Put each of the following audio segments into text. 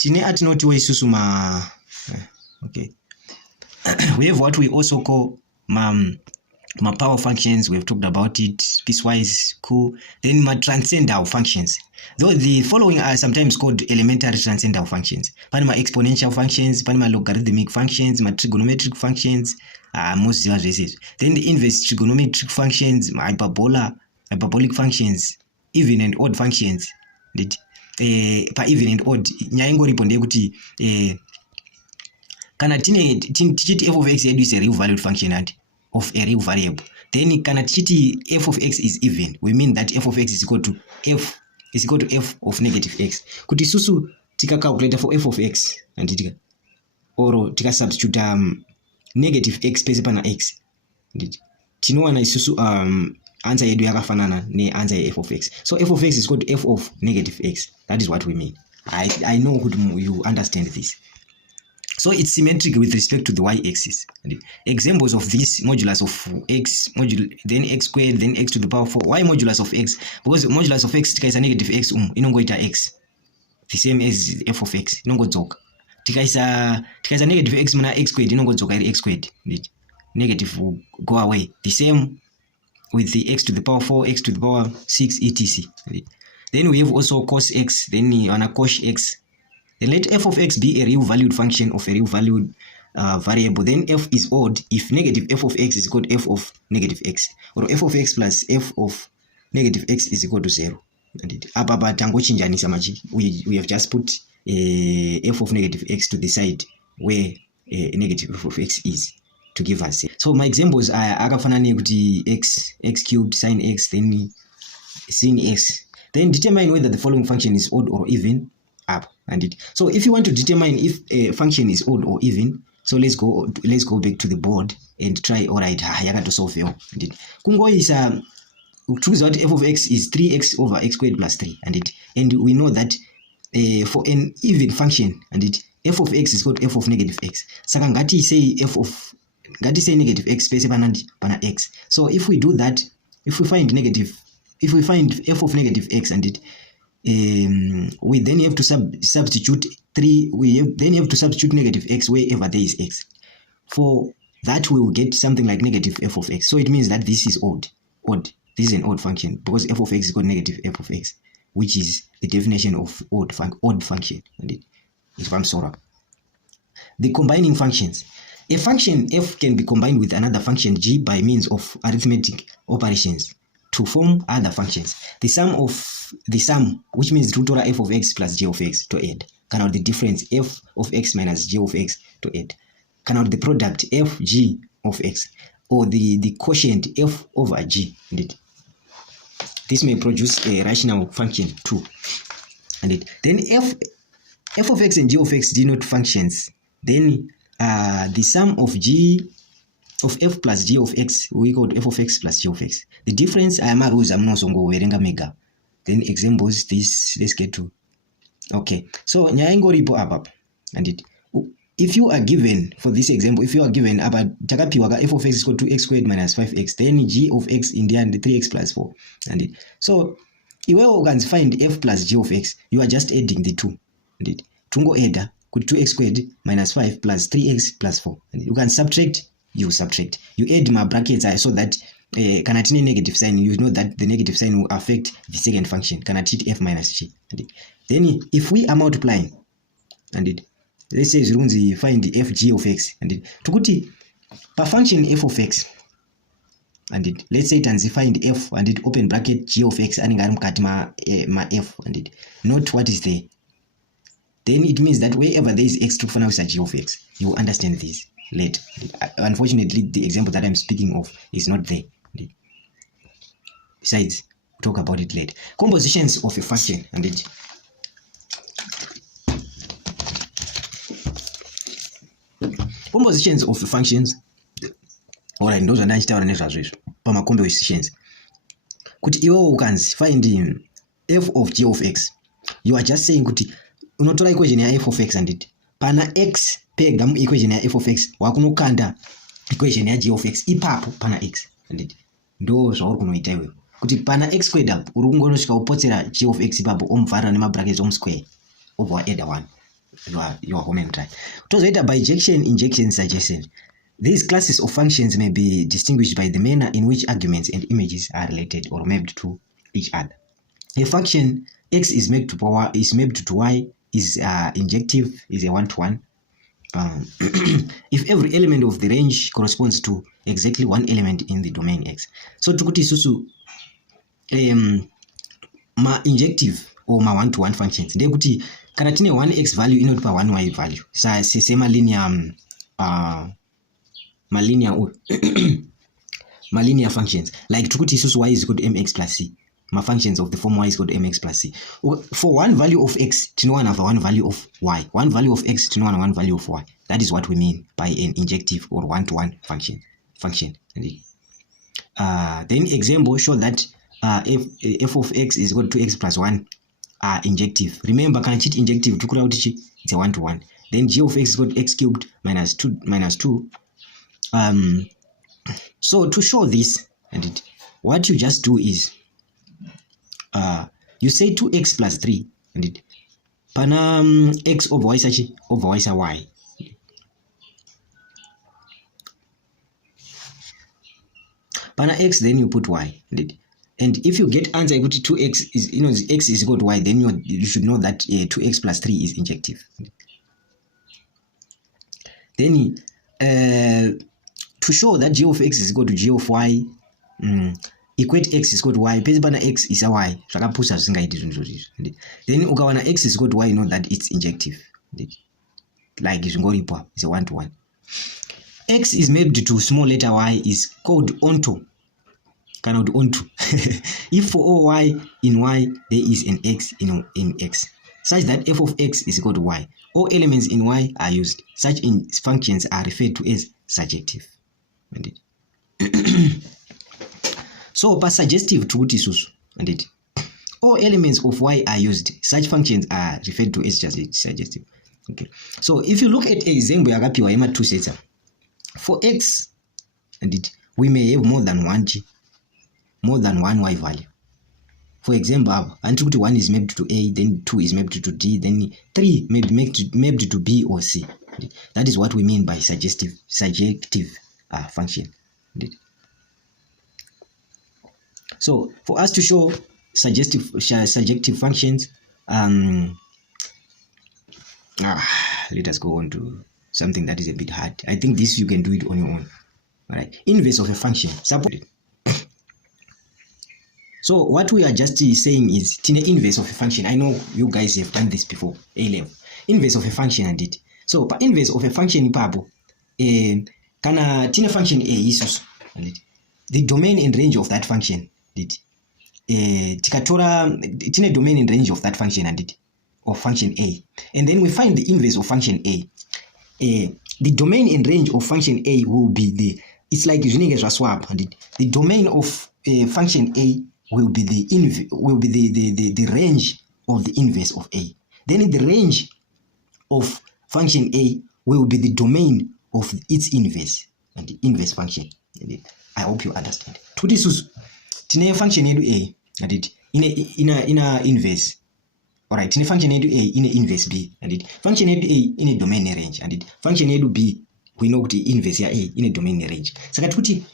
tine atinoti isusu okay. We have what we also call my power functions. We've talked about it, piecewise, cool. Then my transcendental functions. Though the following are sometimes called elementary transcendental functions. Pan my exponential functions, pan my logarithmic functions, my trigonometric functions, most of these. Then the inverse trigonometric functions, my hyperbolic functions, even and odd functions. Pa even and odd. Nyaingo riponde kuti kana tichiti f of x yedu is a real valued function and of a real variable, then kana tichiti f of x is even, we mean that f of x is equal to f of negative x. Kuti susu tika calculate for f of x and or tika substitute negative x pese pana x, tinowana isusu answer yedu yakafanana ne answer ye f of x. So f of x is called f of negative x. That is what we mean. I know you understand this. So it's symmetric with respect to the y-axis. Examples of this: modulus of x, then x squared, then x to the power 4. Why modulus of x? Because modulus of x is a negative x, inongoita x, the same as f of x, inongodzoka. Tikaisa negative x muna x squared, inongodzoka iri x squared. Negative will go away. The same with the x to the power 4, x to the power 6, etc. Then we have also cos x, then on a cos x. Then let f of x be a real valued function of a real valued variable. Then f is odd if negative f of x is equal to f of negative x, or f of x plus f of negative x is equal to 0. Apa tangochinjanisa machi, we have just put f of negative x to the side where negative f of x is to give us. So my examples are akafanani kuti x cubed sin x, then sin x. Then determine whether the following function is odd or even. So if you want to determine if a function is odd or even, so let's go back to the board and try. All right, to solve it. Kungo is choose out f of x is 3x over x squared plus 3, and we know that for an even function f of x is called f of negative x. Saka ngati say negative x space pana x. So if we do that, if we find f of negative x we then have to substitute 3. Then have to substitute negative x wherever there is x. For that, we will get something like negative f of x. So it means that this is odd. This is an odd function because f of x is called negative f of x, which is the definition of odd function. It's from Sora. The combining functions. A function f can be combined with another function g by means of arithmetic operations to form other functions. The sum, which means root over f of x plus g of x to add. Cannot the difference f of x minus g of x to add. Cannot the product f g of x, or the quotient f over g. This may produce a rational function too. Then f of x and g of x denote functions. Then the sum of g of f plus g of x we call f of x plus g of x. The difference I am a rules I'm not songo werenga mega. Then examples this, let's get to. Okay, so nyaingo ripo up if you are given, for this example, if you are given about takapiwaga f of x is equal to 2x squared minus 5x, then g of x in the end 3x plus 4. So if you can find f plus g of x, you are just adding the two. Tungo adder could 2x squared minus 5 plus 3x plus 4. You can subtract. You add my brackets so that kanatine negative sign, you know that the negative sign will affect the second function, kanatite f minus g. Then if we are multiplying, let's say zirunzi find the f g of x, tukuti per function f of x, let's say it find f open bracket g of x and ma f not what is there. Then it means that wherever there is x to find out g of x, you understand this later. Unfortunately, the example that I'm speaking of is not there. Besides, we'll talk about it later. Compositions of a function compositions of functions. Alright, those are nice compositions. Kuti iwo ukanzi find f of g of x, you are just saying kuti unotora equation ya f of x pana x pega mu equation ya f of x wakunokanda equation ya g of x ipapo pana x ndo zvauri kunoita iwewe kuti pana x squared up uri kungonosvika upotsera g of x ipapo omuvharira nema brackets square obva waeda 1. your home and try. Tozoita bijection, injection, suggestion. These classes of functions may be distinguished by the manner in which arguments and images are related or mapped to each other. A function x is mapped to y is injective, is a one-to-one. If every element of the range corresponds to exactly one element in the domain x. So tukuti susu ma injective or ma one-to-one functions. Ndekuti kana tine 1x value inotipa 1y value. Same linear linear functions. Like tukuti susu y is equal to mx plus c. My functions of the form y is equal to mx plus c. For one value of x, to know another one value of y. One value of x to know one value of y. That is what we mean by an injective or one-to-one function. Then example show that f of x is equal to x plus 1 are injective. Remember, can cheat injective to out it's a one-to-one. Then g of x is equal to x cubed minus 2. So to show this, what you just do is you say 2x plus 3 and pana x over y sachi over y sa y. Pana x, then you put y. And if you get answer equal to 2x is x is equal to y, then you should know that 2x plus 3 is injective. Then to show that g of x is equal to g of y, equate x is equal to y, pese pana x is a y, zvakapusa zvisingaiti zvinhu izvozvi. Then ukawana x is equal to y, you know that it's injective. Like zvingoripo, it's a one-to-one. X is mapped to small letter y is called onto. Cannot onto. If for all y in y, there is an x in x, such that f of x is equal to y. All elements in y are used. Such functions are referred to as surjective. So, per suggestive tukuti susu, all elements of y are used. Such functions are referred to as just suggestive. Okay. So, if you look at example yakapiwa yema 2 sets, for x, we may have more than one y value. For example, and 1 is mapped to a, then 2 is mapped to d, then 3 may be mapped to b or c. That is what we mean by surjective function. So for us to show surjective functions, let us go on to something that is a bit hard. I think this you can do it on your own. All right, inverse of a function. So what we are just saying is tine inverse of a function. I know you guys have done this before, A level. Inverse of a function and it. So by inverse of a function ipapo, kana tine function A isusu, the domain and range of that function tikatora tine domain and range of that function and of function A, and then we find the inverse of function A. The domain and range of function A will be it's like swap, and the domain of function A will be the range of the inverse of A. Then the range of function A will be the domain of its inverse and the inverse function. I hope you understand. To this is tine function edu A and it in a inverse. Alright, in a function edu A in a inverse B and it function edu A in a domain range and it function edu B we know the inverse ya A in a domain range. Sakatuti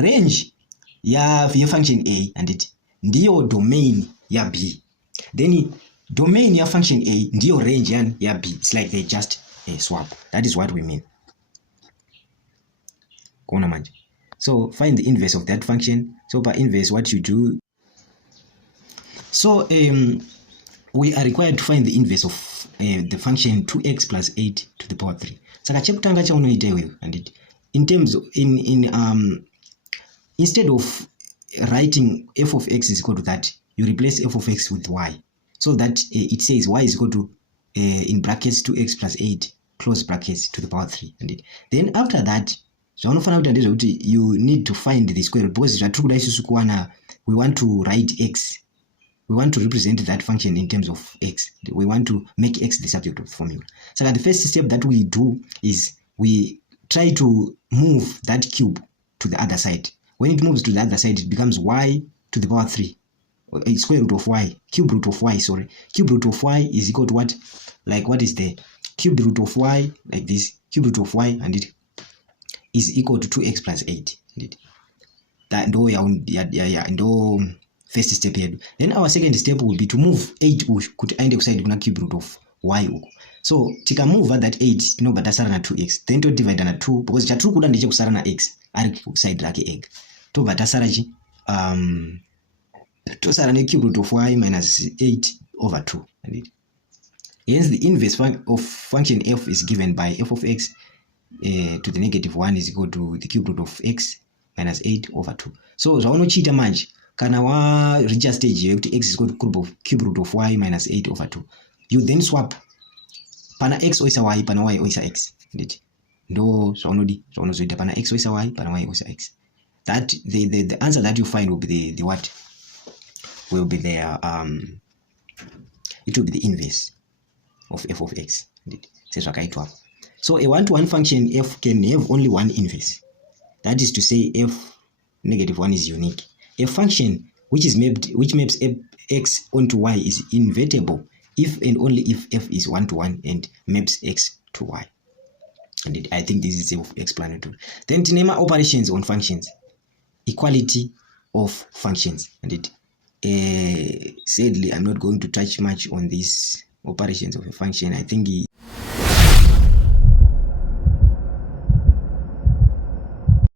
range ya function A and it ndiyo domain ya B. Then domain ya function A ndiyo range ya B. It's like they just swap. That is what we mean. So find the inverse of that function. So by inverse, what you do. So we are required to find the inverse of the function 2x plus 8 to the power 3. Saka chekutanga chaunoita iwewe and it in terms of, instead of writing f of x is equal to that, you replace f of x with y, so that it says y is equal to in brackets 2x plus 8 close brackets to the power 3 and it. Then after that you need to find the square root, because we want to write x, we want to represent that function in terms of x, we want to make x the subject of the formula. So the first step that we do is we try to move that cube to the other side. When it moves to the other side, it becomes y to the power 3, square root of y, cube root of y, sorry. Cube root of y is equal to what? Like what is the cubed root of y like this, cube root of y, and it is equal to 2x plus 8. Indeed. That ndo first step here. Then our second step will be to move 8 kuti aende kuside kuna cube root of y uko. So tika move that 8 tinobva tasara na 2x, then to divide na 2 because chatiri kuda ndeche kusara na x ari kuside rake ega. Tobva tasara chi tosara ne cube root of y minus 8 over 2. Indeed. Hence the inverse of function f is given by f of x to the negative 1 is equal to the cube root of x minus 8 over 2. So zvaunochiita manje kana wa reach stage yekuti x is equal to cube root of y minus 8 over 2, you then swap pana x oisa y pana y oisa x. Indeed. Ndo zvaunozoita pana x oisa y pana y oisa x. That the answer that you find will be the what will be the it will be the inverse of f of x. Indeed. So a one-to-one function f can have only one inverse. That is to say f negative 1 is unique. A function which maps x onto y is invertible if and only if f is one-to-one and maps x to y. And I think this is self-explanatory. Then to name operations on functions, equality of functions. And sadly, I'm not going to touch much on these operations of a function. I think